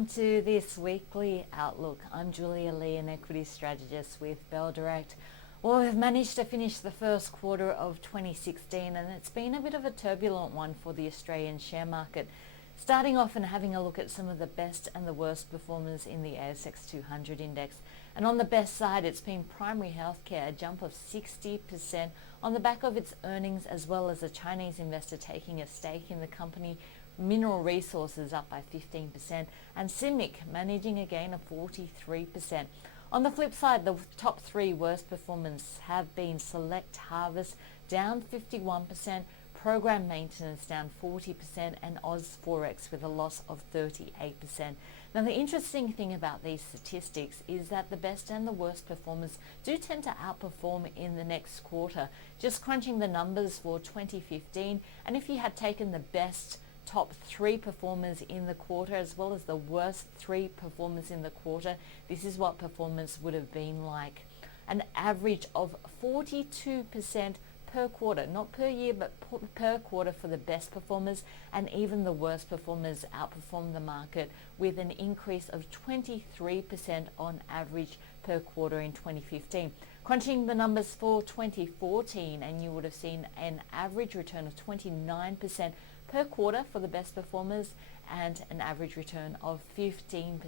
welcome to this weekly outlook. I'm Julia Lee, an equity strategist with Bell Direct. Well, we've managed to finish the first quarter of 2016 and it's been a bit of a turbulent one for the Australian share market. Starting off and having a look at some of the best and the worst performers in the ASX 200 index. And on the best side, it's been primary healthcare, a jump of 60% on the back of its earnings, as well as a Chinese investor taking a stake in the company. Mineral Resources up by 15%, and CIMIC managing a gain of 43%. On the flip side, the top three worst performers have been Select Harvest down 51%, Program Maintenance down 40%, and Oz Forex with a loss of 38%. Now, the interesting thing about these statistics is that the best and the worst performers do tend to outperform in the next quarter. Just crunching the numbers for 2015, and if you had taken the best top three performers in the quarter as well as the worst three performers in the quarter, this is what performance would have been like. An average of 42% per quarter, not per year, but per quarter for the best performers, and even the worst performers outperformed the market with an increase of 23% on average per quarter in 2015. Crunching the numbers for 2014, and you would have seen an average return of 29% per quarter for the best performers and an average return of 15%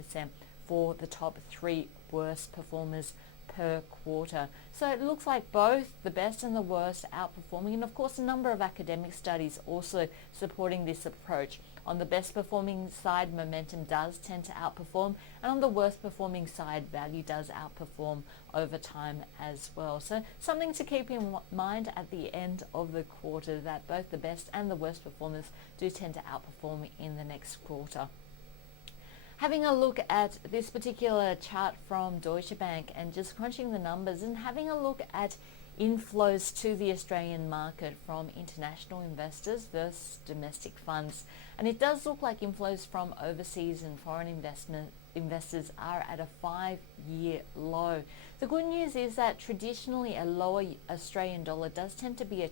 for the top three worst performers per quarter. So it looks like both the best and the worst outperforming, and of course a number of academic studies also supporting this approach. On the best performing side, momentum does tend to outperform, and on the worst performing side, value does outperform over time as well. So something to keep in mind at the end of the quarter, that both the best and the worst performers do tend to outperform in the next quarter. Having a look at this particular chart from Deutsche Bank and just crunching the numbers and having a look at inflows to the Australian market from international investors versus domestic funds. And it does look like inflows from overseas and foreign investors are at a 5-year low. The good news is that traditionally a lower Australian dollar does tend to be a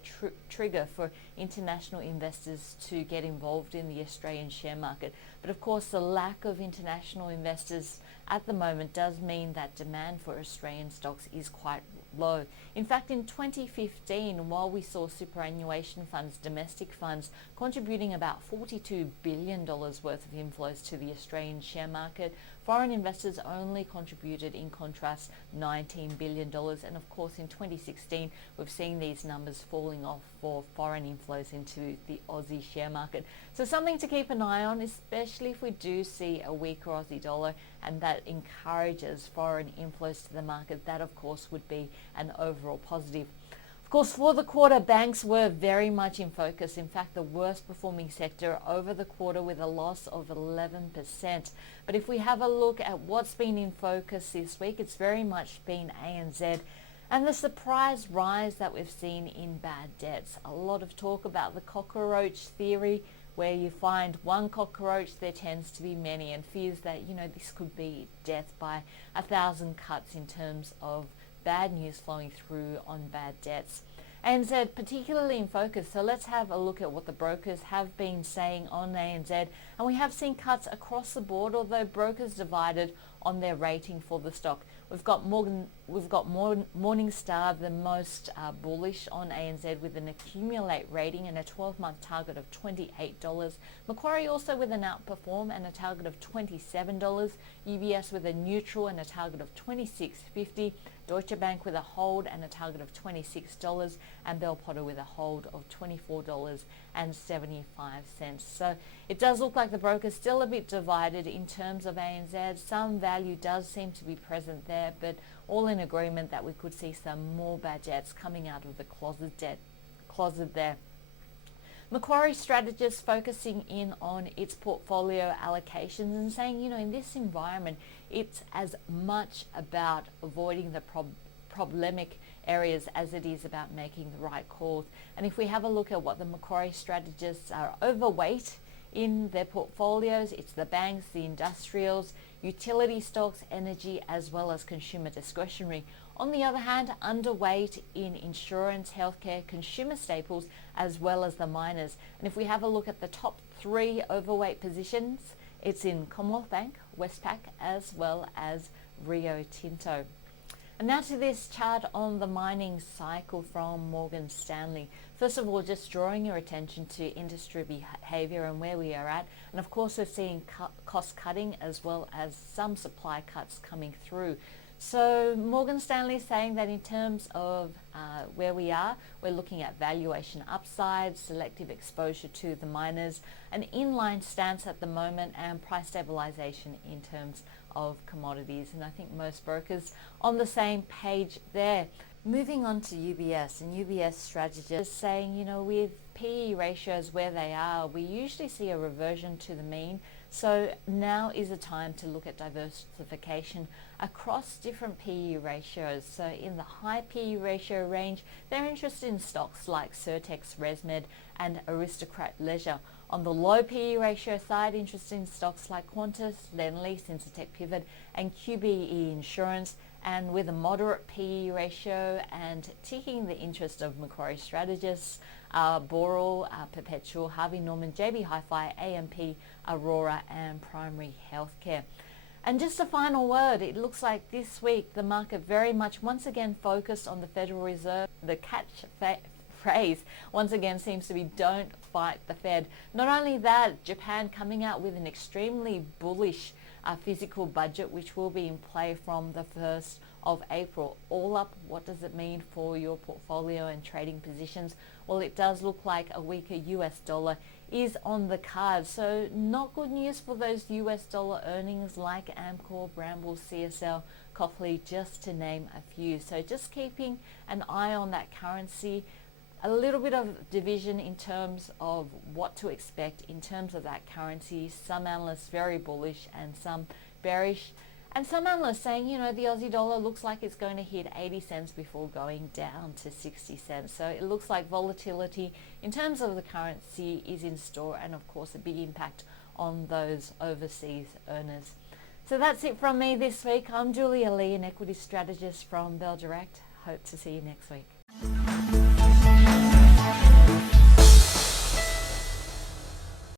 trigger for international investors to get involved in the Australian share market. But of course, the lack of international investors at the moment does mean that demand for Australian stocks is quite low. In fact, in 2015, while we saw superannuation funds, domestic funds, contributing about $42 billion worth of inflows to the Australian share market, foreign investors only contributed, in contrast, $19 billion. And of course, in 2016, we've seen these numbers falling off for foreign inflows into the Aussie share market. So something to keep an eye on, especially if we do see a weaker Aussie dollar and that encourages foreign inflows to the market. That, of course, would be an overall positive. Of course, for the quarter, banks were very much in focus. In fact, the worst performing sector over the quarter with a loss of 11%. But if we have a look at what's been in focus this week, it's very much been ANZ and the surprise rise that we've seen in bad debts. A lot of talk about the cockroach theory, where you find one cockroach, there tends to be many, and fears that, this could be death by 1,000 cuts in terms of bad news flowing through on bad debts. ANZ particularly in focus, so let's have a look at what the brokers have been saying on ANZ. And we have seen cuts across the board, although brokers divided on their rating for the stock. We've got Morningstar, the most bullish on ANZ with an accumulate rating and a 12-month target of $28. Macquarie also with an outperform and a target of $27. UBS with a neutral and a target of $26.50. Deutsche Bank with a hold and a target of $26, and Bell Potter with a hold of $24.75. So it does look like the broker's still a bit divided in terms of ANZ. Some value does seem to be present there, but all in agreement that we could see some more bad debts coming out of the closet there. Macquarie strategists focusing in on its portfolio allocations and saying, in this environment, it's as much about avoiding the problematic areas as it is about making the right calls. And if we have a look at what the Macquarie strategists are overweight in their portfolios, it's the banks, the industrials, utility stocks, energy, as well as consumer discretionary. On the other hand, underweight in insurance, healthcare, consumer staples, as well as the miners. And if we have a look at the top three overweight positions, It's in Commonwealth Bank, Westpac, as well as Rio Tinto. And now to this chart on the mining cycle from Morgan Stanley. First of all, just drawing your attention to industry behaviour and where we are at. And of course, we're seeing cost cutting as well as some supply cuts coming through. So Morgan Stanley is saying that in terms of where we are, we're looking at valuation upside, selective exposure to the miners, an inline stance at the moment, and price stabilisation in terms of commodities. And I think most brokers on the same page there. Moving on to UBS, and UBS strategists saying, you know, with PE ratios where they are, we usually see a reversion to the mean. So now is a time to look at diversification across different PE ratios. So in the high PE ratio range, they're interested in stocks like Certex, ResMed and Aristocrat Leisure. On the low PE ratio side, interested in stocks like Qantas, Lendlease, Incitec Pivot and QBE Insurance. And with a moderate PE ratio and taking the interest of Macquarie strategists, Boral, Perpetual, Harvey Norman, JB Hi-Fi, AMP, Aurora and Primary Healthcare. And just a final word, it looks like this week the market very much once again focused on the Federal Reserve. The phrase once again seems to be don't fight the Fed. Not only that, Japan coming out with an extremely bullish physical budget which will be in play from the 1st of April. All up, what does it mean for your portfolio and trading positions? Well, it does look like a weaker US dollar is on the card. So not good news for those US dollar earnings like Amcor, Bramble, CSL, Cochlear, just to name a few. So just keeping an eye on that currency. A little bit of division in terms of what to expect in terms of that currency. Some analysts very bullish and some bearish. And some analysts saying, you know, the Aussie dollar looks like it's going to hit 80 cents before going down to 60 cents. So it looks like volatility in terms of the currency is in store, and of course a big impact on those overseas earners. So that's it from me this week. I'm Julia Lee, an equity strategist from Bell Direct. Hope to see you next week.